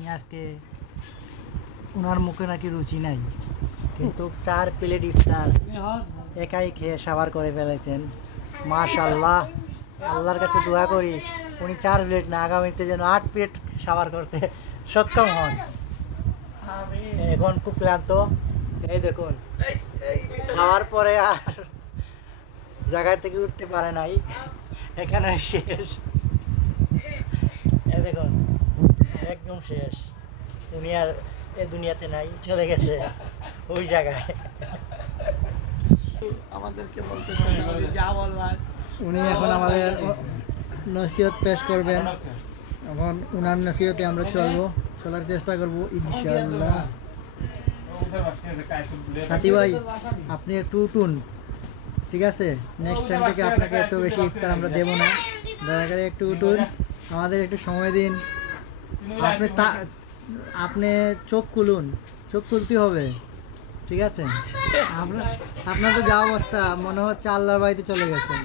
উনি আজকে ওনার মুখে নাকি রুচি নাই, কিন্তু 4 প্লেট ইফতার একাই খেয়ে সাবার করে ফেলেছেন। মাশাআল্লাহ, আল্লাহর কাছে দোয়া করি উনি 4 প্লেট না, আগামীতে যেন 8 প্লেট সাবার করতে সক্ষম হন। এখন খুব ক্লান্ত, এই দেখুন খাওয়ার পরে আর জায়গা থেকে উঠতে পারে নাই, এখানে শেষ। এই দেখুন একদম শেষ, উনি আর এই দুনিয়াতে নাই, চলে গেছে ওই জায়গায়। আমাদেরকে বলতেছেন যা বলবার। উনি এখন আমাদের নসিহত পেশ করবেন। এখন উনার নসিহতে আমরা চলার চেষ্টা করব ইনশাআল্লাহ। সাথী ভাই, আপনি একটু উঠুন, ঠিক আছে? নেক্সট টাইম থেকে আপনাকে এত বেশি ইফতার আমরা দেবো না, দয়া করে একটু উঠুন, আমাদের একটু সময় দিন। আপনি চোখ খুলতে হবে, ঠিক আছে? আপনার তো যা অবস্থা, মনে হচ্ছে আল্লাহর বাড়িতে চলে গেছেন।